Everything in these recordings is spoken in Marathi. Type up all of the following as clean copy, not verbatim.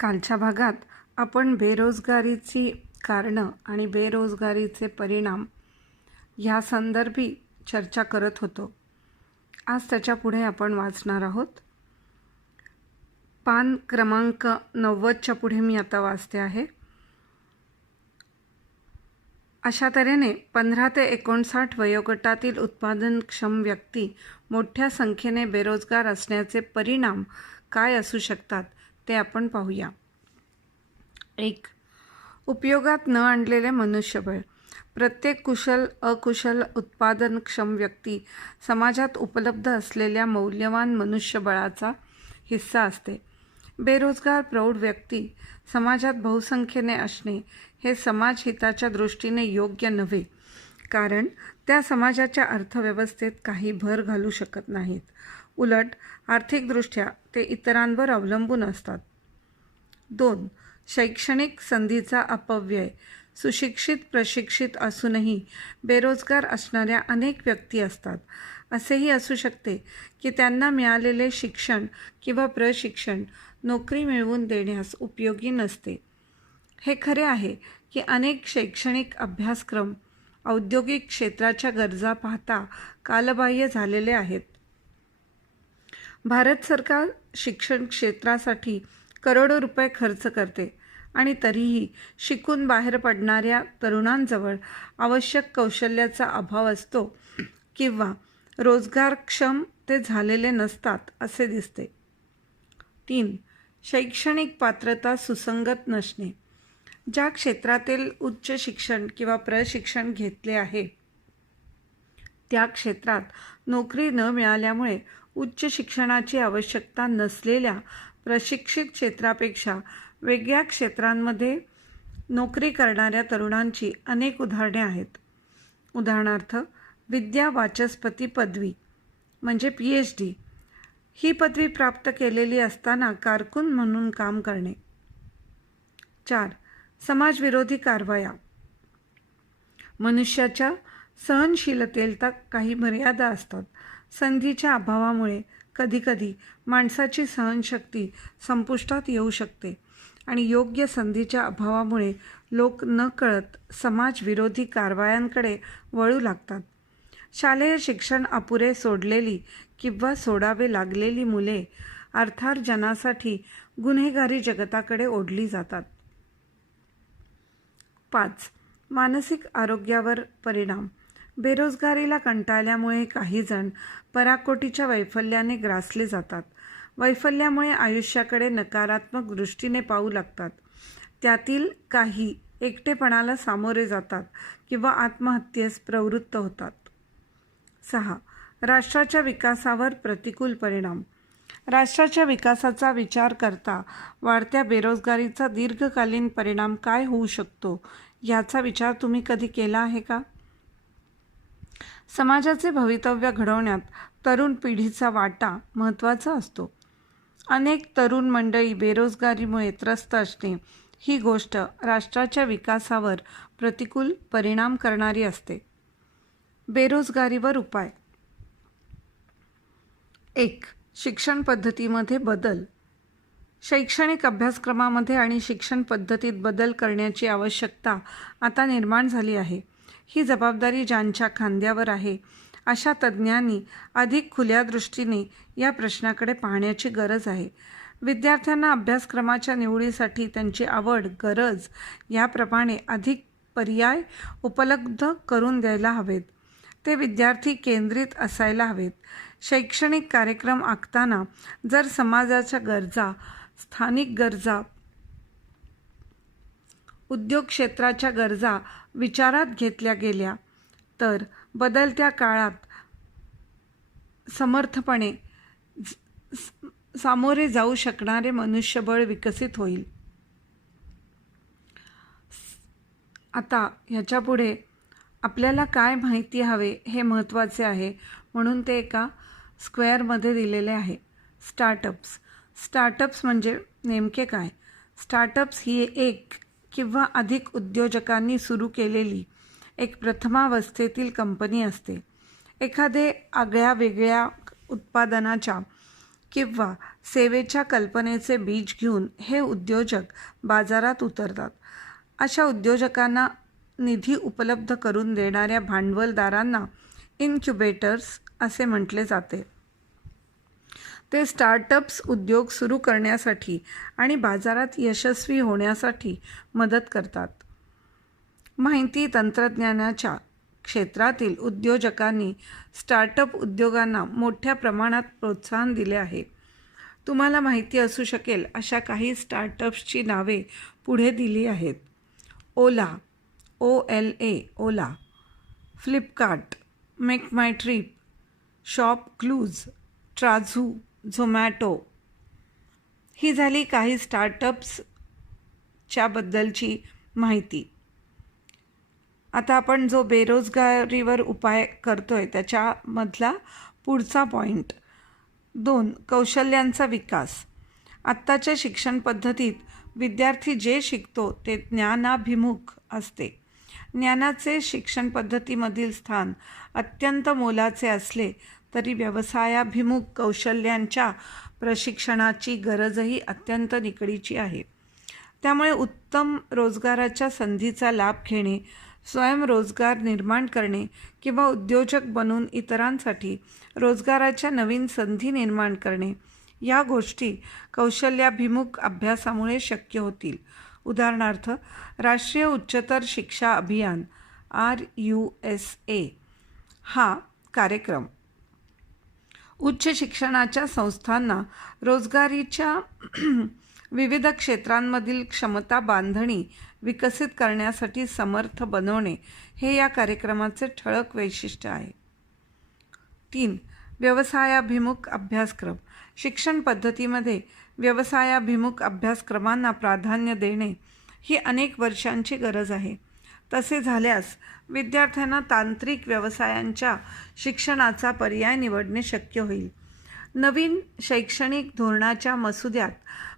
कालच्या भागात आपण बेरोजगारीची कारणं आणि बेरोजगारीचे परिणाम ह्या संदर्भी चर्चा करत होतो. आज त्याच्या पुढे आपण वाचणार आहोत. पान क्रमांक 90च्या पुढे मी आता वाचते आहे. अशा तऱ्हेने 15 ते 59 वयोगटातील उत्पादनक्षम व्यक्ती मोठ्या संख्येने बेरोजगार असण्याचे परिणाम काय असू शकतात ते आपण पाहूया. 1. उपयोगात न आणलेले मनुष्यबळ. प्रत्येक कुशल अकुशल उत्पादनक्षम व्यक्ती समाजात उपलब्ध असलेल्या मौल्यवान मनुष्यबळाचा हिस्सा असते. बेरोजगार प्रौढ व्यक्ती समाजात बहुसंख्येने असणे हे समाजहिताच्या दृष्टीने योग्य नव्हे, कारण त्या समाजाच्या अर्थव्यवस्थेत काही भर घालू शकत नाहीत. उलट आर्थिकदृष्ट्या ते इतरांवर अवलंबून असतात. 2. शैक्षणिक संधीचा अपव्यय. सुशिक्षित प्रशिक्षित असूनही बेरोजगार असणाऱ्या अनेक व्यक्ती असतात. असेही असू शकते की त्यांना मिळालेले शिक्षण किंवा प्रशिक्षण नोकरी मिळवून देण्यास उपयोगी नसते. हे खरे आहे की अनेक शैक्षणिक अभ्यासक्रम औद्योगिक क्षेत्राच्या गरजा पाहता कालबाह्य झालेले आहेत. भारत सरकार शिक्षण क्षेत्रासाठी करोडो रुपये खर्च करते आणि तरीही शिकून बाहेर पडणाऱ्या तरुणांजवळ आवश्यक कौशल्याचा अभाव असतो किंवा रोजगारक्षम ते झालेले नसतात असे दिसते. 3. शैक्षणिक पात्रता सुसंगत नसणे. ज्या क्षेत्रातील उच्च शिक्षण किंवा प्रशिक्षण घेतले आहे त्या क्षेत्रात नोकरी न मिळाल्यामुळे उच्च शिक्षणाची आवश्यकता नसलेल्या प्रशिक्षित क्षेत्रापेक्षा वेगळ्या क्षेत्रांमध्ये नोकरी करणाऱ्या तरुणांची अनेक उदाहरणे आहेत. उदाहरणार्थ, विद्या वाचस्पती पदवी म्हणजे PhD ही पदवी प्राप्त केलेली असताना कारकून म्हणून काम करणे. 4. समाजविरोधी कारवाया. मनुष्याच्या सहनशीलतेला काही मर्यादा असतात. संधीच्या अभावामुळे कधीकधी माणसाची सहनशक्ती संपुष्टात येऊ शकते आणि योग्य संधीच्या अभावामुळे लोक नकळत समाजविरोधी कारवायांकडे वळू लागतात. शालेय शिक्षण अपुरे सोडलेली किंवा सोडावे लागलेली मुले अर्थार्जनासाठी गुन्हेगारी जगताकडे ओढली जातात. 5. मानसिक आरोग्यावर परिणाम. बेरोजगारीला कंटाळल्यामुळे काही जण पराकोटीच्या वैफल्याने ग्रासले जातात. वैफल्यामुळे आयुष्याकडे नकारात्मक दृष्टीने पाहू लागतात. त्यातील काही एकटेपणाला सामोरे जातात किंवा आत्महत्येस प्रवृत्त होतात. 6. राष्ट्राच्या विकासावर प्रतिकूल परिणाम. राष्ट्राच्या विकासाचा विचार करता वाढत्या बेरोजगारीचा दीर्घकालीन परिणाम काय होऊ शकतो याचा विचार तुम्ही कधी केला आहे का? समाजाचे भवितव्य घडवण्यात तरुण पिढीचा वाटा महत्त्वाचा असतो. अनेक तरुण मंडळी बेरोजगारीमुळे त्रस्त असणे ही गोष्ट राष्ट्राच्या विकासावर प्रतिकूल परिणाम करणारी असते. बेरोजगारीवर उपाय. 1. शिक्षण पद्धतीमध्ये बदल. शैक्षणिक अभ्यासक्रमामध्ये आणि शिक्षण पद्धतीत बदल करण्याची आवश्यकता आता निर्माण झाली आहे. ही जबाबदारी ज्यांच्या खांद्यावर आहे अशा तज्ज्ञांनी अधिक खुल्या दृष्टीने या प्रश्नाकडे पाहण्याची गरज आहे. विद्यार्थ्यांना अभ्यासक्रमाच्या निवडीसाठी त्यांची आवड, गरज याप्रमाणे अधिक पर्याय उपलब्ध करून द्यायला हवेत. ते विद्यार्थी केंद्रित असायला हवेत. शैक्षणिक कार्यक्रम आखताना जर समाजाच्या गरजा, स्थानिक गरजा, उद्योग क्षेत्राच्या गरजा विचारात घेतल्या गेल्या तर बदलत्या काळात समर्थपणे सामोरे जाऊ शकणारे मनुष्यबळ विकसित होईल. आता ह्याच्यापुढे आपल्याला काय माहिती हवे हे महत्त्वाचे आहे, म्हणून ते एका स्क्वेअरमध्ये दिलेले आहे. स्टार्टअप्स. स्टार्टअप्स म्हणजे नेमके काय? स्टार्टअप्स ही एक किंवा अधिक उद्योजकांनी सुरू केलेली एक प्रथमावस्थेतील कंपनी असते. एखादे आगळ्या वेगळ्या उत्पादनाच्या किंवा सेवेच्या कल्पनेचे बीज घेऊन हे उद्योजक बाजारात उतरतात. अशा उद्योजकांना निधी उपलब्ध करून देणाऱ्या भांडवलदारांना इन्क्युबेटर्स असे म्हटले जाते. ते स्टार्टअप्स उद्योग सुरू करण्यासाठी आणि बाजारात यशस्वी होण्यासाठी मदत करतात. माहिती तंत्रज्ञानाच्या क्षेत्रातील उद्योजकांनी स्टार्टअप उद्योगांना मोठ्या प्रमाणात प्रोत्साहन दिले आहे. तुम्हाला माहिती असू शकेल अशा काही स्टार्टअप्सची नावे पुढे दिली आहेत. ओला, OLA, ओला, फ्लिपकार्ट, मेक माय ट्रिप, शॉपक्लूज, ट्राझू, झोमॅटो. ही झाली काही स्टार्टअप्सच्या बद्दलची माहिती. आता आपण जो बेरोजगारीवर उपाय करतोय त्याच्यामधला पुढचा पॉईंट 2. कौशल्यांचा विकास. आत्ताच्या शिक्षण पद्धतीत विद्यार्थी जे शिकतो ते ज्ञानाभिमुख असते. ज्ञानाचे शिक्षण पद्धतीमधील स्थान अत्यंत मोलाचे असले तरी व्यवसायाभिमुख कौशल्यांच्या प्रशिक्षणाची गरजही अत्यंत निकडीची आहे. त्यामुळे उत्तम रोजगाराच्या संधीचा लाभ घेणे, स्वयंरोजगार निर्माण करणे किंवा उद्योजक बनून इतरांसाठी रोजगाराच्या नवीन संधी निर्माण करणे या गोष्टी कौशल्याभिमुख अभ्यासामुळे शक्य होतील. उदाहरणार्थ, राष्ट्रीय उच्चतर शिक्षा अभियान RUSA हा कार्यक्रम उच्च शिक्षणाच्या संस्थांना रोजगारीच्या विविध क्षेत्रांमधील क्षमता बांधणी विकसित करण्यासाठी समर्थ बनवणे हे या कार्यक्रमाचे ठळक वैशिष्ट्य आहे. 3. व्यवसायाभिमुख अभ्यासक्रम. शिक्षण पद्धतीमध्ये व्यवसायाभिमुख अभ्यासक्रमांना प्राधान्य देणे ही अनेक वर्षांची गरज आहे. तसे झाल्यास विद्यार्थ्यांना तांत्रिक व्यवसायांच्या शिक्षणाचा पर्याय निवडणे शक्य होईल. नवीन शैक्षणिक धोरणाच्या मसुद्यात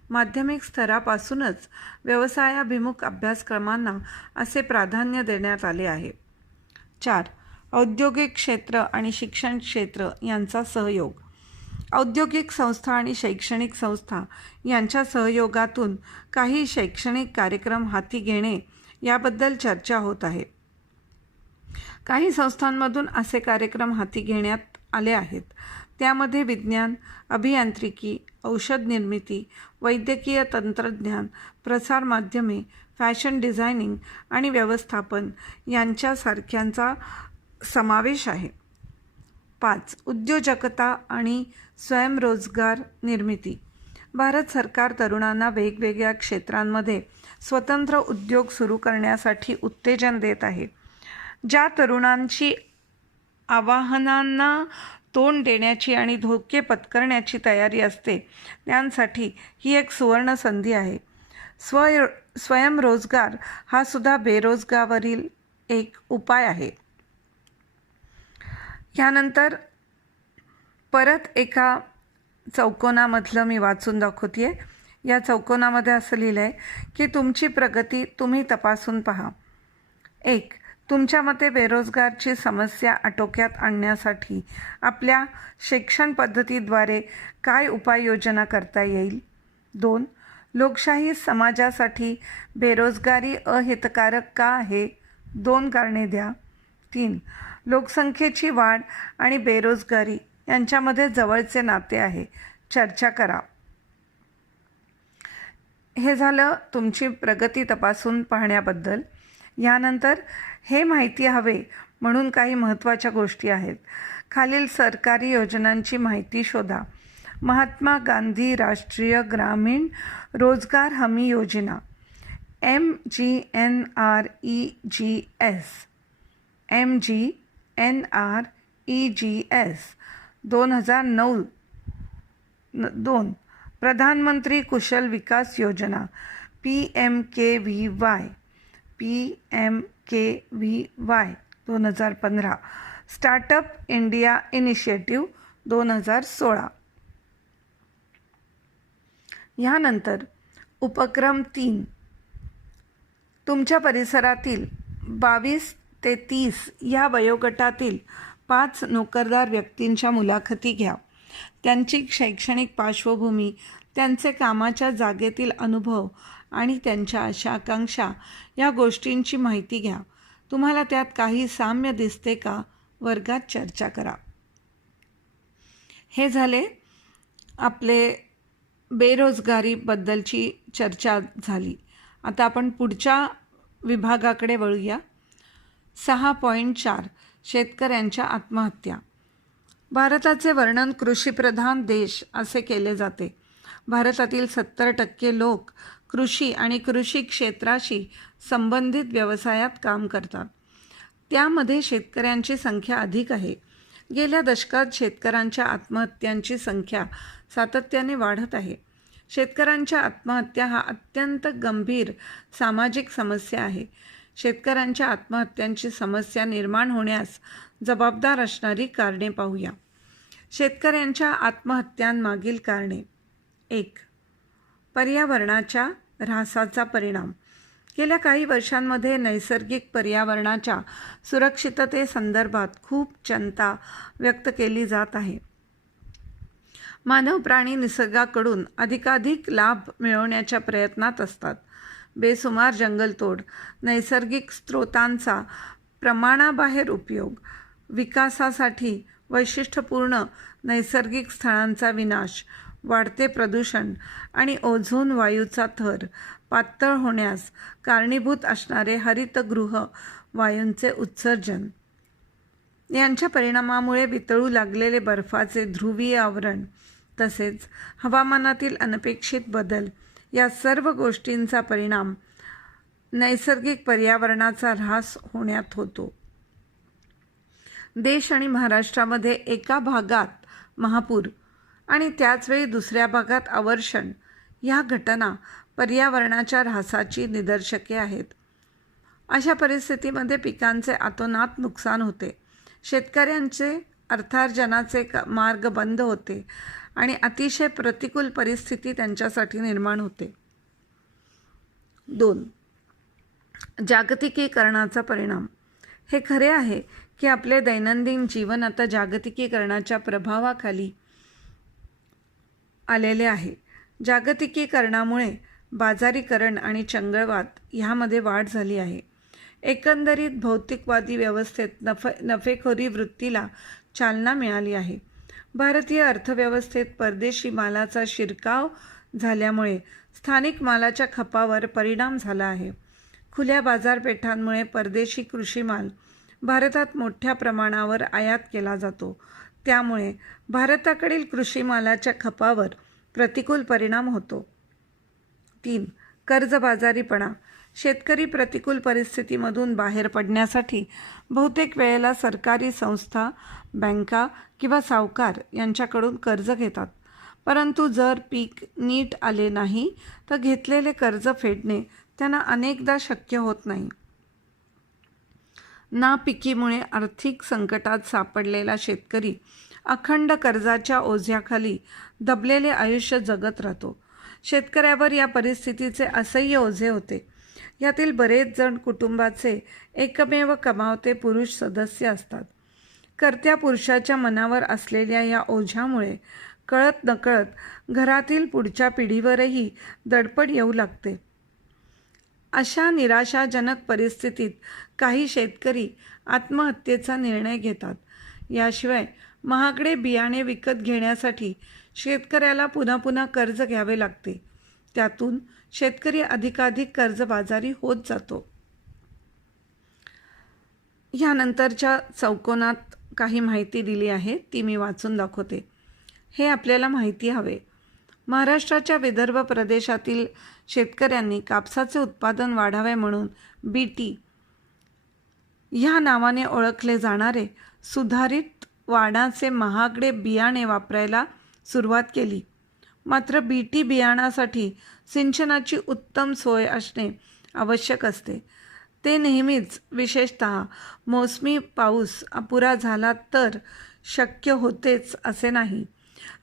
माध्यमिक स्तरापासूनच व्यवसायाभिमुख अभ्यासक्रमांना असे प्राधान्य देण्यात आले आहे. 4. औद्योगिक क्षेत्र आणि शिक्षण क्षेत्र यांचा सहयोग. औद्योगिक संस्था आणि शैक्षणिक संस्था यांच्या सहयोगातून काही शैक्षणिक कार्यक्रम हाती घेणे याबद्दल चर्चा होत आहे. काही संस्थांमधून असे कार्यक्रम हाती घेण्यात आले आहेत. त्यामध्ये विज्ञान, अभियांत्रिकी, औषध निर्मिती, वैद्यकीय तंत्रज्ञान, प्रसार माध्यमे, फॅशन डिझायनिंग आणि व्यवस्थापन यांच्यासारख्यांचा समावेश आहे. 5. उद्योजकता आणि स्वयंरोजगार निर्मिती. भारत सरकार तरुणांना वेगवेगळ्या क्षेत्रांमध्ये स्वतंत्र उद्योग सुरू करण्यासाठी उत्तेजन देत आहे. ज्या तरुणांची आव्हानांना तोंड देण्याची आणि धोके पत्करण्याची तयारी असते त्यांसाठी ही एक सुवर्ण संधी आहे. स्वयंरोजगार हा सुद्धा बेरोजगारीवरील एक उपाय आहे. यानंतर परत एका चौकोनामधलं मी वाचून दाखवते आहे. या चौकोनामध्ये असं लिहिलं आहे की तुमची प्रगती तुम्ही तपासून पहा. 1. तुमच्या मते बेरोजगारची समस्या आटोक्यात आणण्यासाठी आपल्या शिक्षण पद्धतीद्वारे काय उपाययोजना करता येईल? 2. लोकशाही समाजासाठी बेरोजगारी अहितकारक का आहे? 2 कारणे द्या. 3. लोकसंख्येची वाढ आणि बेरोजगारी यांच्यामध्ये जवळचे नाते आहे, चर्चा करा. हे झालं तुमची प्रगती तपासून पाहण्याबद्दल. यानंतर हे माहिती हवे म्हणून काही महत्त्वाच्या गोष्टी आहेत. खालील सरकारी योजनांची माहिती शोधा. महात्मा गांधी राष्ट्रीय ग्रामीण रोजगार हमी योजना MGNREGS 2009. 2. प्रधानमंत्री कुशल विकास योजना PMKVY 2015. Startup India initiative 2016. यानंतर उपक्रम 3. तुमच्या परिसरातील 22 ते 30 या वयोगटातील 5 नोकरदार व्यक्तींच्या मुलाखती घ्या. त्यांची शैक्षणिक पार्श्वभूमी, त्यांचे कामाच्या जागेतील अनुभव आणि त्यांच्या आशा आकांक्षा या गोष्टींची माहिती घ्या. तुम्हाला त्यात काही साम्य दिसते का? वर्गात चर्चा करा. हे झाले आपले बेरोजगारीबद्दलची चर्चा झाली. आता आपण पुढच्या विभागाकडे वळूया. 6.4 शेतकऱ्यांच्या आत्महत्या. भारताचे वर्णन कृषीप्रधान देश असे केले जाते. भारतातील 70% लोक कृषी आणि कृषी क्षेत्राशी संबंधित व्यवसायात काम करतात. त्यामध्ये शेतकऱ्यांची संख्या अधिक आहे. गेल्या दशकात शेतकऱ्यांच्या आत्महत्यांची संख्या सातत्याने वाढत आहे. शेतकऱ्यांच्या आत्महत्या हा अत्यंत गंभीर सामाजिक समस्या आहे. शेतकऱ्यांच्या आत्महत्यांची समस्या निर्माण होण्यास जबाबदार असणारी कारणे पाहूया. शेतकऱ्यांच्या आत्महत्यांमागील कारणे. 1. पर्यावरणाच्या ऱ्हासाचा परिणाम. गेल्या काही वर्षांमध्ये नैसर्गिक पर्यावरणाच्या सुरक्षिततेसंदर्भात खूप चिंता व्यक्त केली जात आहे. मानव प्राणी निसर्गाकडून अधिकाधिक लाभ मिळवण्याच्या प्रयत्नात असतात. बेसुमार जंगलतोड, नैसर्गिक स्रोतांचा प्रमाणाबाहेर उपयोग, विकासासाठी वैशिष्ट्यपूर्ण नैसर्गिक स्थळांचा विनाश, वाढते प्रदूषण आणि ओझोन वायूचा थर पातळ होण्यास कारणीभूत असणारे हरितगृह वायूंचे उत्सर्जन यांच्या परिणामामुळे वितळू लागलेले बर्फाचे ध्रुवीय आवरण तसेच हवामानातील अनपेक्षित बदल या सर्व गोष्टींचा परिणाम नैसर्गिक पर्यावरणाचा ऱ्हास होण्यात होतो. देश आणि महाराष्ट्रामध्ये एका भागात महापूर आणि त्याचवेळी दुसऱ्या भागात अवर्षण ह्या घटना पर्यावरणाच्या ऱ्हासाची निदर्शके आहेत. अशा परिस्थितीमध्ये पिकांचे अतोनात नुकसान होते. शेतकऱ्यांचे अर्थार्जनाचे मार्ग बंद होते आणि अतिशय प्रतिकूल परिस्थिती त्यांच्यासाठी निर्माण होते. 2. जागतिकीकरणाचा परिणाम. हे खरे आहे की आपले दैनंदिन जीवन आता जागतिकीकरणाच्या प्रभावाखाली आलेले आहे. जागतिकीकरणामुळे बाजारीकरण आणि चंगळवाद ह्यामध्ये वाढ झाली आहे. एकंदरीत भौतिकवादी व्यवस्थेत नफेखोरी वृत्तीला चालना मिळाली आहे. भारतीय अर्थव्यवस्थेत परदेशी मालाचा शिरकाव झाल्यामुळे स्थानिक मालाच्या खपावर परिणाम झाला आहे. खुल्या बाजारपेठांमुळे परदेशी कृषी माल भारतात मोठ्या प्रमाणावर आयात केला जातो. त्यामुळे भारताकडील कृषी मालाच्या खपावर प्रतिकूल परिणाम होतो. 3. कर्जबाजारीपणा. शेतकरी प्रतिकूल परिस्थितीमधून बाहेर पडण्यासाठी बहुतेक वेळेला सरकारी संस्था, बँका किंवा सावकार यांच्याकडून कर्ज घेतात. परंतु जर पीक नीट आले नाही तर घेतलेले कर्ज फेडणे त्यांना अनेकदा शक्य होत नाही. नापिकीमुळे आर्थिक संकटात सापडलेला शेतकरी अखंड कर्जाच्या ओझ्याखाली दबलेले आयुष्य जगत राहतो. शेतकऱ्यावर या परिस्थितीचे असह्य ओझे होते. यातील बरेच जण कुटुंबाचे एकमेव कमावते पुरुष सदस्य असतात. कर्त्या पुरुषाच्या मनावर असलेल्या या ओझ्यामुळे कळत नकळत घरातील पुढच्या पिढीवरही दडपण येऊ लागते. अशा निराशाजनक परिस्थितीत काही शेतकरी आत्महत्येचा निर्णय घेतात. याशिवाय महागडे बियाणे विकत घेण्यासाठी शेतकऱ्याला पुन्हा पुन्हा कर्ज घ्यावे लागते. त्यातून शेतकरी अधिकाधिक कर्जबाजारी होत जातो. ह्यानंतरच्या चौकोनात काही माहिती दिली आहे, ती मी वाचून दाखवते. हे आपल्याला माहिती हवे. महाराष्ट्राच्या विदर्भ प्रदेशातील शेतकऱ्यांनी कापसाचे उत्पादन वाढावे म्हणून BT ह्या नावाने ओळखले जाणारे सुधारित वाणाचे महागडे बियाणे वापरायला सुरुवात केली. मात्र BT बियाणासाठी सिंचनाची उत्तम सोय असणे आवश्यक असते. ते नेहमीच विशेषतः मोसमी पाऊस अपुरा झाला तर शक्य होतेच असे नाही.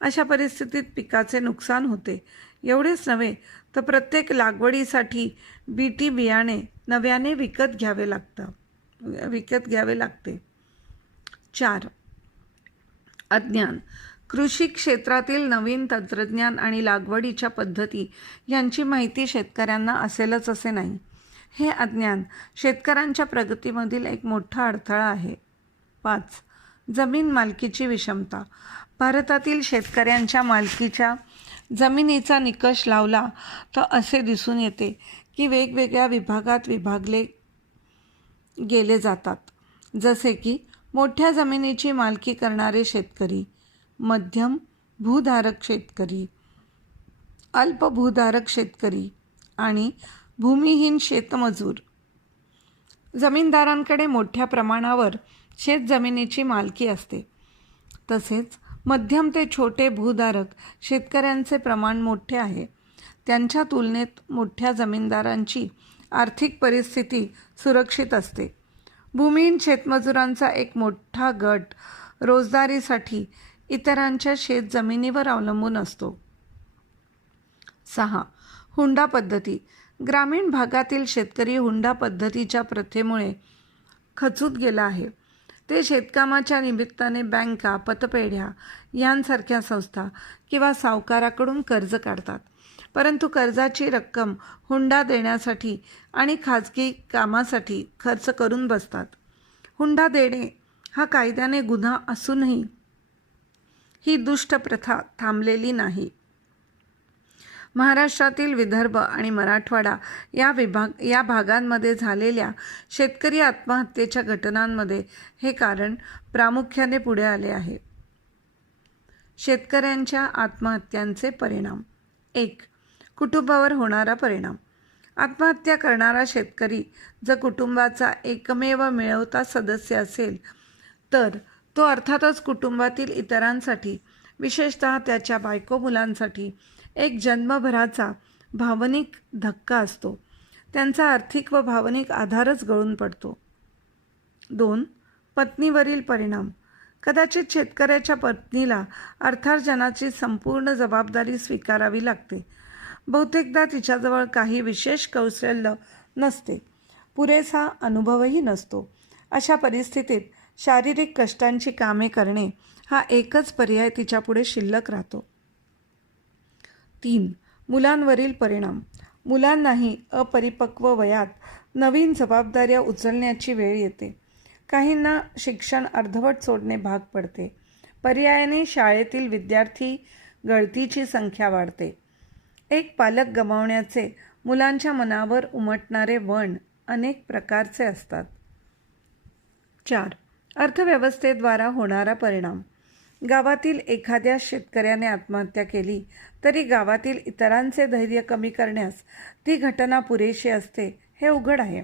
अशा परिस्थितीत पिकाचे नुकसान होते. एवढेच नव्हे तर प्रत्येक लागवडीसाठी BT बियाणे नव्याने विकत घ्यावे लागते. 4. अज्ञान. कृषी क्षेत्रातील नवीन तंत्रज्ञान आणि लागवडीच्या पद्धती यांची माहिती शेतकऱ्यांना असेलच असे नाही. हे अज्ञान शेतकऱ्यांच्या प्रगतीमधील एक मोठा अडथळा आहे. 5. जमीन मालकीची विषमता. भारतातील शेतकऱ्यांच्या मालकीच्या जमिनीचा निकष लावला तर असे दिसून येते की वेगवेगळ्या विभागात विभागले गेले जातात. जसे की मोठ्या जमिनीची मालकी करणारे शेतकरी, मध्यम भूधारक शेतकरी, अल्प भूधारक शेतकरी आणि भूमिहीन शेतमजूर. जमीनदारांकडे मोठ्या प्रमाणावर शेतजमिनीची मालकी असते. तसेच मध्यम ते छोटे भूधारक शेतकऱ्यांचे प्रमाण मोठे आहे. त्यांच्या तुलनेत मोठ्या जमीनदारांची आर्थिक परिस्थिती सुरक्षित असते. भूमिहीन शेतमजुरांचा एक मोठा गट रोजगारीसाठी इतरांच्या शेतजमिनीवर अवलंबून असतो. 6. हुंडा पद्धती. ग्रामीण भागातील शेतकरी हुंडा पद्धतीच्या प्रथेमुळे खचून गेला आहे. ते शेतकामाच्या निमित्ताने बँका, पतपेढ्या यांसारख्या संस्था किंवा सावकाराकडून कर्ज काढतात. परंतु कर्जाची रक्कम हुंडा देण्यासाठी आणि खाजगी कामासाठी खर्च करून बसतात. हुंडा देणे हा कायद्याने गुन्हा असूनही ही दुष्ट प्रथा थांबलेली नाही. महाराष्ट्रातील विदर्भ आणि मराठवाडा या भागांमध्ये झालेल्या शेतकरी आत्महत्येच्या घटनांमध्ये हे कारण प्रामुख्याने पुढे आले आहे. शेतकऱ्यांच्या आत्महत्यांचे परिणाम. 1. कुटुंबावर होणारा परिणाम. आत्महत्या करणारा शेतकरी जर कुटुंबाचा एकमेव मिळवता सदस्य असेल तर तो अर्थातच कुटुंबातील इतरांसाठी, विशेषतः त्याच्या बायको मुलांसाठी एक जन्मभराचा भावनिक धक्का असतो. त्यांचा आर्थिक व भावनिक आधारच गळून पडतो. 2. पत्नीवरील परिणाम. कदाचित शेतकऱ्याच्या पत्नीला अर्थार्जनाची संपूर्ण जबाबदारी स्वीकारावी लागते. बहुतेकदा तिच्याजवळ काही विशेष कौशल्य नसते, पुरेसा अनुभवही नसतो. अशा परिस्थितीत शारीरिक कष्टांची कामे करणे हा एकच पर्याय तिच्यापुढे शिल्लक राहतो. 3. मुलांवरील परिणाम. मुलांनाही अपरिपक्व वयात नवीन जबाबदाऱ्या उचलण्याची वेळ येते. काहींना शिक्षण अर्धवट सोडणे भाग पडते. पर्यायाने शाळेतील विद्यार्थी गळतीची संख्या वाढते. एक पालक गमावण्याचे मुलांच्या मनावर उमटणारे वण अनेक प्रकारचे असतात. 4. अर्थव्यवस्थेद्वारा होणारा परिणाम. गावातील एखाद्या शेतकऱ्याने आत्महत्या केली तरी गावातील इतरांचे धैर्य कमी करण्यास ती घटना पुरेशी असते हे उघड आहे.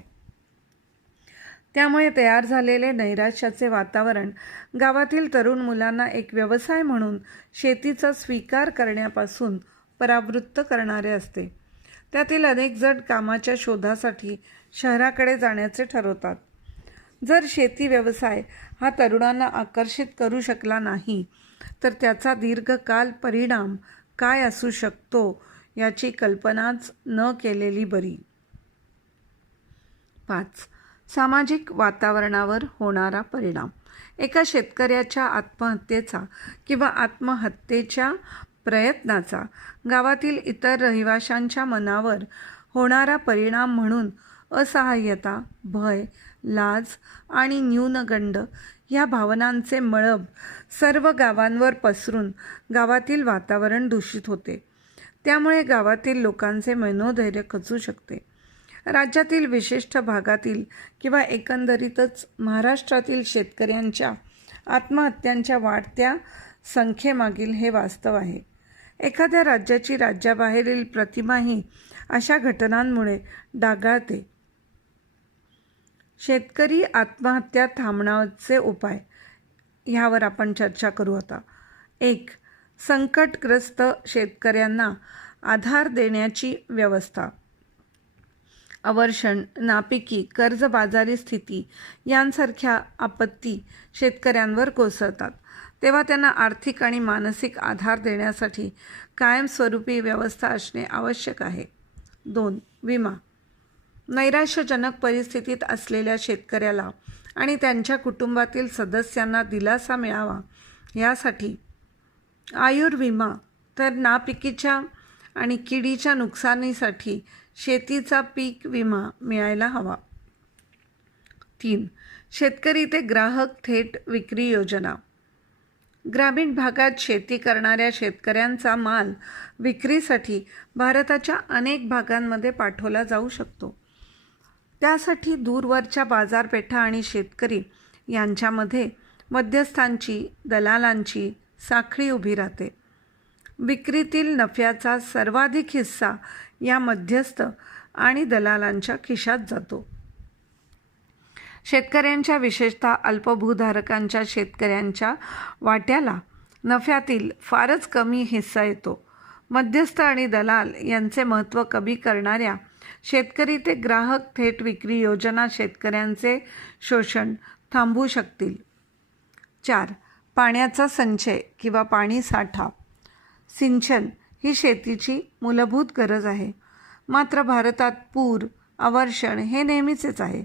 त्यामुळे तयार झालेले नैराश्याचे वातावरण गावातील तरुण मुलांना एक व्यवसाय म्हणून शेतीचा स्वीकार करण्यापासून परावृत्त करणारे असते. त्यातील अनेक जण कामाच्या शोधासाठी शहराकडे जाण्याचे ठरवतात. जर शेती व्यवसाय हा तरुणांना आकर्षित करू शकला नाही तर त्याचा दीर्घकाल परिणाम काय असू शकतो याची कल्पनाच न केलेली बरी. 5. सामाजिक वातावरणावर होणारा परिणाम. एका शेतकऱ्याच्या आत्महत्येचा किंवा आत्महत्येच्या प्रयत्नाचा गावातील इतर रहिवाशांच्या मनावर होणारा परिणाम म्हणून असहाय्यता, भय, लाज आणि न्यूनगंड या भावनांचे मळब सर्व गावांवर पसरून गावातील वातावरण दूषित होते. त्यामुळे गावातील लोकांचे मनोधैर्य खचू शकते. राज्यातील विशिष्ट भागातील किंवा एकंदरीतच महाराष्ट्रातील शेतकऱ्यांच्या आत्महत्यांच्या वाढत्या संख्येमागील हे वास्तव आहे. एखाद्या राज्याची राज्याबाहेरील प्रतिमाही अशा घटनांमुळे डागाळते. शेतकरी आत्महत्या थांबवण्याचे उपाय ह्यावर आपण चर्चा करू आता. 1. संकटग्रस्त शेतकऱ्यांना आधार देण्याची व्यवस्था. अवर्षण, नापिकी, कर्जबाजारी स्थिती यांसारख्या आपत्ती शेतकऱ्यांवर कोसळतात. तेव्हा त्यांना आर्थिक आणि मानसिक आधार देण्यासाठी कायमस्वरूपी व्यवस्था असणे आवश्यक आहे. 2. विमा. नैराश्यजनक परिस्थितीत असलेल्या शेतकऱ्याला आणि त्यांच्या कुटुंबातील सदस्यांना दिलासा मिळावा यासाठी आयुर्विमा तर नापिकीच्या आणि किडीच्या नुकसानीसाठी शेतीचा पीक विमा मिळायला हवा. 3. शेतकरी ते ग्राहक थेट विक्री योजना. ग्रामीण भागात शेती करणाऱ्या शेतकऱ्यांचा माल विक्रीसाठी भारताच्या अनेक भागांमध्ये पाठवला जाऊ शकतो. त्यासाठी दूरवरच्या बाजारपेठा आणि शेतकरी यांच्यामध्ये मध्यस्थांची, दलालांची साखळी उभी राहते. विक्रीतील नफ्याचा सर्वाधिक हिस्सा या मध्यस्थ आणि दलालांच्या खिशात जातो. शेतकऱ्यांच्या, विशेषतः अल्पभूधारकांच्या शेतकऱ्यांच्या वाट्याला नफ्यातील फारच कमी हिस्सा येतो. मध्यस्थ आणि दलाल यांचे महत्त्व कमी करणाऱ्या शेतकरी ते ग्राहक थेट विक्री योजना शेतकऱ्यांचे शोषण थांबवू शकतील. 4. पाण्याचा संचय किंवा पाणी साठा. सिंचन ही शेतीची मूलभूत गरज आहे. मात्र भारतात पूर, अवर्षण हे नेहमीचेच आहे.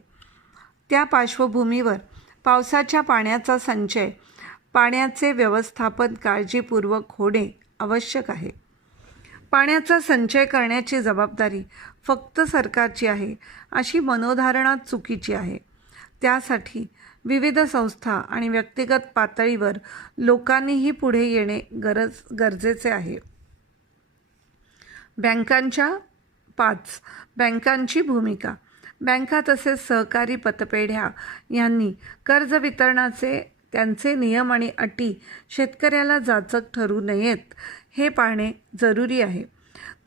त्या पार्श्वभूमीवर पावसाच्या पाण्याचा संचय, पाण्याचे व्यवस्थापन काळजीपूर्वक होणे आवश्यक आहे. पाण्याचा संचय करण्याची जबाबदारी फक्त सरकारची आहे अशी मनोधारणा चुकीची आहे. त्यासाठी विविध संस्था आणि व्यक्तिगत पातळीवर लोकांनीही पुढे येणे गरजेचे आहे. 5. बँकांची भूमिका. बँका तसेच सहकारी पतपेढ्या यांनी कर्ज वितरणाचे त्यांचे नियम आणि अटी शेतकऱ्याला जाचक ठरू नयेत हे पाहणे जरुरी आहे.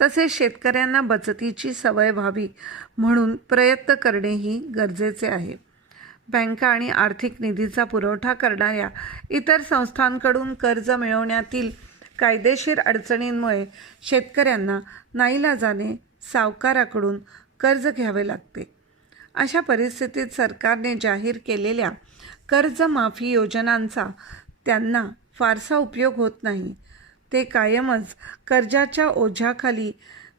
तसेच शेतकऱ्यांना बचतीची सवय व्हावी म्हणून प्रयत्न करणेही गरजेचे आहे. बँका आणि आर्थिक निधीचा पुरवठा करणाऱ्या इतर संस्थांकडून कर्ज मिळवण्यातील कायदेशीर अडचणींमुळे शेतकऱ्यांना नाईलाजाने सावकाराकडून कर्ज घ्यावे लागते. अशा परिस्थितीत सरकारने जाहीर केलेल्या कर्जमाफी योजनांचा त्यांना फारसा उपयोग होत नाही. ते कायमच कर्जाच्या ओझ्याखाली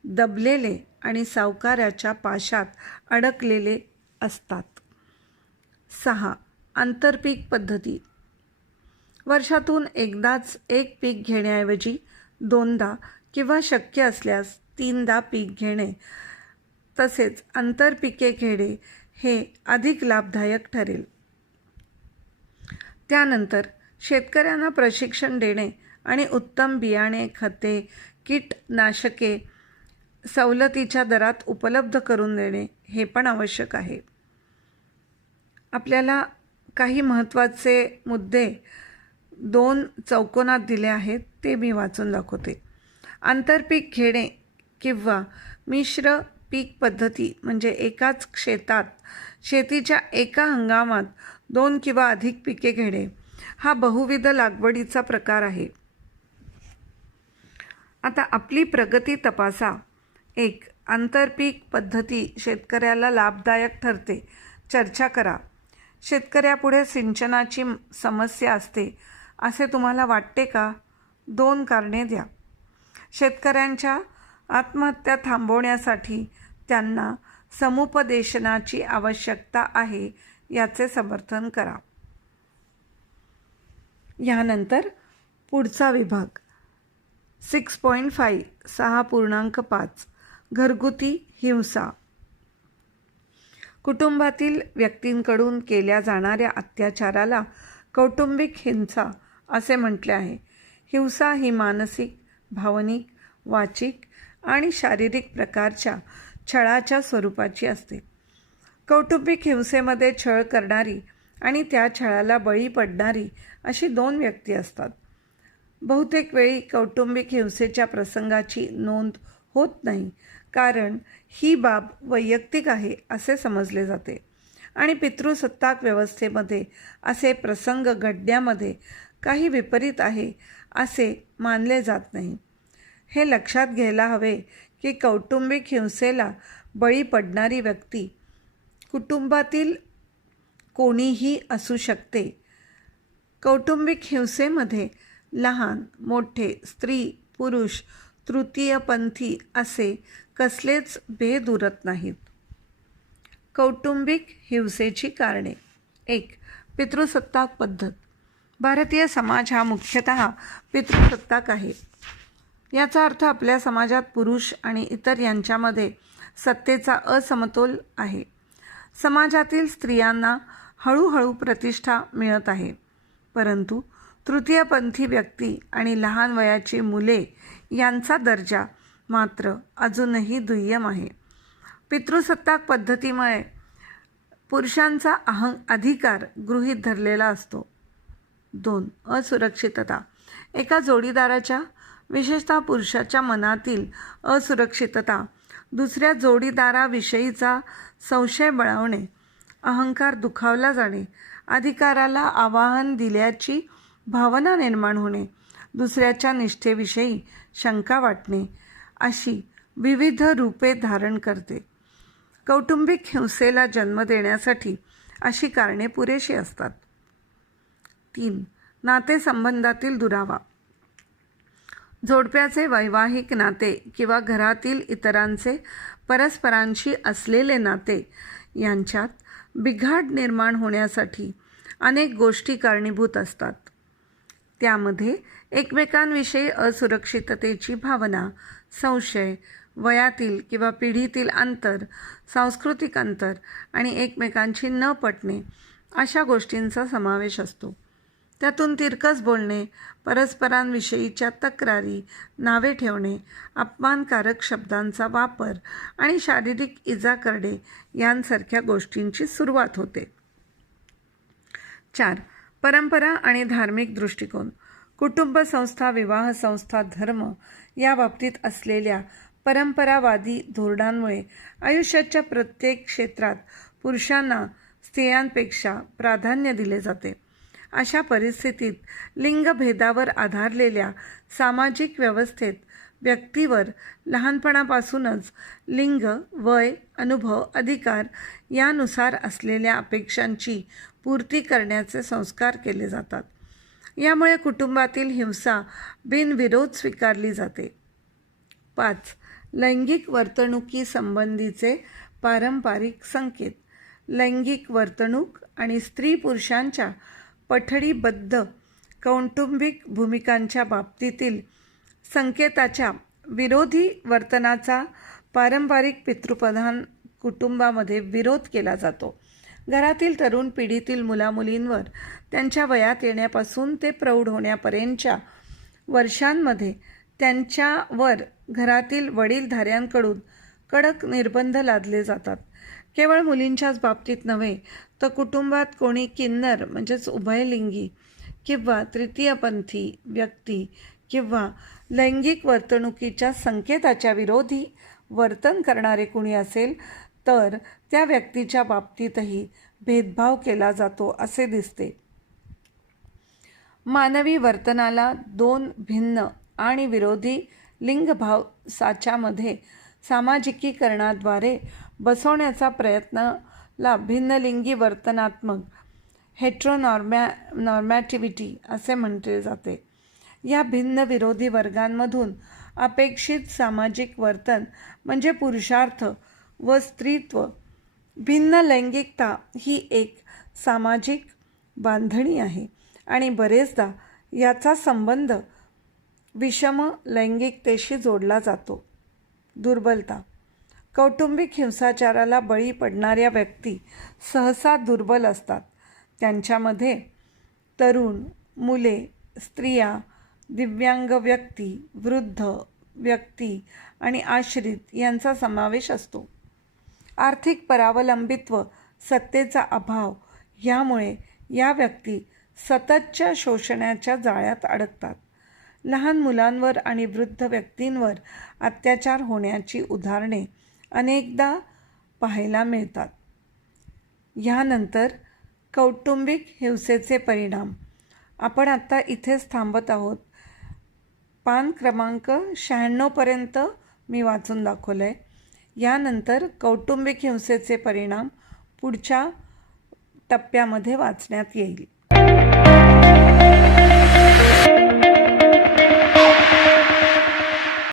दबलेले आणि सावकाराच्या पाशात अडकलेले असतात. 6. आंतरपीक पद्धती. वर्षातून एकदाच एक पीक घेण्याऐवजी 2दा किंवा शक्य असल्यास 3दा पीक घेणे तसेच आंतरपिके घेणे हे अधिक लाभदायक ठरेल. त्यानंतर शेतकऱ्यांना प्रशिक्षण देणे आणि उत्तम बियाणे, खते, कीटनाशके सवलतीच्या दरात उपलब्ध करून देणे हे पण आवश्यक आहे. आपल्याला काही महत्त्वाचे मुद्दे 2 चौकोनात दिले आहेत, ते मी वाचून दाखवते. आंतरपीक घेणे किंवा मिश्र पीक पद्धती म्हणजे एकाच शेतात शेतीच्या एका हंगामात 2 किंवा अधिक पिके घेणे हा बहुविध लागवडीचा प्रकार आहे. आता आपली प्रगती तपासा. 1. आंतरपीक पद्धती शेतकऱ्याला लाभदायक ठरते. चर्चा करा. शेतकऱ्यापुढे सिंचनाची समस्या असते असे तुम्हाला वाटते का? 2 कारणे द्या. शेतकऱ्यांच्या आत्महत्या थांबवण्यासाठी त्यांना समुपदेशनाची आवश्यकता आहे याचे समर्थन करा. यानंतर पुढचा विभाग 6.5 6.5 घरगुती हिंसा. कुटुंबातील व्यक्तींकडून केल्या जाणाऱ्या अत्याचाराला कौटुंबिक हिंसा असे म्हटले आहे. हिंसा ही मानसिक, भावनिक, वाचिक आणि शारीरिक प्रकारच्या छळाच्या स्वरूपाची असते. कौटुंबिक हिंसेमध्ये छळ करणारी आणि त्या छळाला बळी पडणारी अशी 2 व्यक्ती असतात. बहुतेक वेळी कौटुंबिक हिंसेच्या प्रसंगाची नोंद होत नाही, कारण ही बाब वैयक्तिक आहे असे समजले जाते आणि पितृसत्ताक व्यवस्थेमध्ये असे प्रसंग घडण्यामध्ये काही विपरीत आहे असे मानले जात नाही. हे लक्षात घ्यायला हवे की कौटुंबिक हिंसेला बळी पडणारी व्यक्ती कुटुंबातील कोणीही असू शकते. कौटुंबिक हिंसेमध्ये लहान, मोठे, स्त्री, पुरुष, तृतीयपंथी असे कसलेच भेद उरत नाहीत. कौटुंबिक हिंसेची कारणे. 1. पितृसत्ताक पद्धत. भारतीय समाज हा मुख्यतः पितृसत्ताक आहे. याचा अर्थ आपल्या समाजात पुरुष आणि इतर यांच्यामध्ये सत्तेचा असमतोल आहे. समाजातील स्त्रियांना हळूहळू प्रतिष्ठा मिळत आहे, परंतु तृतीयपंथी व्यक्ती आणि लहान वयाची मुले यांचा दर्जा मात्र अजूनही दुय्यम आहे. पितृसत्ताक पद्धतीमुळे पुरुषांचा अधिकार गृहीत धरलेला असतो. 2. असुरक्षितता. एका जोडीदाराच्या, विशेषतः पुरुषाच्या मनातील असुरक्षितता, दुसऱ्या जोडीदाराविषयीचा संशय बळावणे, अहंकार दुखावला जाणे, अधिकाराला आव्हान दिल्याची भावना निर्माण होणे, दुसऱ्याच्या निष्ठेविषयी शंका वाटणे अशी विविध रूपे धारण करते. कौटुंबिक हिंसेला जन्म देण्यासाठी अशी कारणे पुरेशी असतात. 3. नातेसंबंधातील दुरावा. जोडप्याचे वैवाहिक नाते किंवा घरातील इतरांचे परस्परांशी असलेले नाते यांच्यात बिघाड निर्माण होण्यासाठी अनेक गोष्टी कारणीभूत असतात. त्यामध्ये एकमेकांविषयी असुरक्षिततेची भावना, संशय, वयातील किंवा पिढीतील अंतर, सांस्कृतिक अंतर आणि एकमेकांशी न पटणे अशा गोष्टींचा समावेश असतो. त्यातून तिरकस बोलणे, परस्परांविषयीच्या तक्रारी, नावे ठेवणे, अपमानकारक शब्दांचा वापर आणि शारीरिक इजा करणे यांसारख्या गोष्टींची सुरुवात होते. 4. परंपरा आणि धार्मिक दृष्टिकोन. कुटुंब संस्था, विवाह संस्था, धर्म याबाबतीत असलेल्या परंपरावादी धोरणांमुळे आयुष्याच्या प्रत्येक क्षेत्रात पुरुषांना स्त्रियांपेक्षा प्राधान्य दिले जाते. अशा परिस्थितीत लिंगभेदावर आधारलेल्या सामाजिक व्यवस्थेत व्यक्तीवर लहानपणापासूनच लिंग, वय, अनुभव, अधिकार यानुसार असलेल्या अपेक्षांची पूर्ती करण्याचे संस्कार केले जातात. यामुळे कुटुंबातील हिंसा बिनविरोध स्वीकारली जाते. 5. लैंगिक वर्तणुकीसंबंधीचे पारंपरिक संकेत. लैंगिक वर्तणूक आणि स्त्री-पुरुषांच्या पठडीबद्ध कौटुंबिक भूमिकांच्या बाबतीतील संकेताच्या विरोधी वर्तनाचा पारंपरिक पितृप्रधान कुटुंबामध्ये विरोध केला जातो. घरातील तरुण पिढीतील मुलामुलींवर त्यांच्या वयात येण्यापासून ते प्रौढ होण्यापर्यंतच्या वर्षांमध्ये त्यांच्यावर घरातील वडीलधाऱ्यांकडून कडक निर्बंध लादले जातात. केवळ मुलींच्याच बाबतीत नव्हे, तर कुटुंबात कोणी किन्नर म्हणजेच उभयलिंगी किंवा तृतीयपंथी व्यक्ती किंवा लैंगिक वर्तणुकीच्या संकेताच्या विरोधी वर्तन करणारे कुणी असेल तर त्या व्यक्तीच्या बाबतीतही भेदभाव केला जातो असे दिसते. मानवी वर्तनाला 2 भिन्न आणि विरोधी लिंगभाव साच्यामध्ये सामाजिकीकरणाद्वारे बसवण्याचा प्रयत्नाला भिन्नलिंगी वर्तनात्मक हेट्रोनॉर्मॅटिव्हिटी असे म्हटले जाते. या भिन्न विरोधी वर्गांमधून अपेक्षित सामाजिक वर्तन म्हणजे पुरुषार्थ व स्त्रीत्व. भिन्न लैंगिकता ही एक सामाजिक बांधणी आहे आणि बरेचदा याचा संबंध विषम लैंगिकतेशी जोडला जातो. दुर्बलता. कौटुंबिक हिंसाचाराला बळी पडणाऱ्या व्यक्ती सहसा दुर्बल असतात. त्यांच्यामध्ये तरुण, मुले, स्त्रिया, दिव्यांग व्यक्ती, वृद्ध व्यक्ती आणि आश्रित यांचा समावेश असतो. आर्थिक परावलंबित्व, सत्तेचा अभाव यामुळे या व्यक्ती सततच्या शोषणाच्या जाळ्यात अडकतात. लहान मुलांवर आणि वृद्ध व्यक्तींवर अत्याचार होण्याची उदाहरणे अनेकदा पाहायला मिळतात. ह्यानंतर कौटुंबिक हिंसेचे परिणाम. आपण आत्ता इथेच थांबत आहोत. पान क्रमांक 96 पर्यंत मी वाचून दाखवलं आहे. यानंतर कौटुंबिक हिंसेचे परिणाम पुढच्या टप्प्यामध्ये वाचण्यात येईल.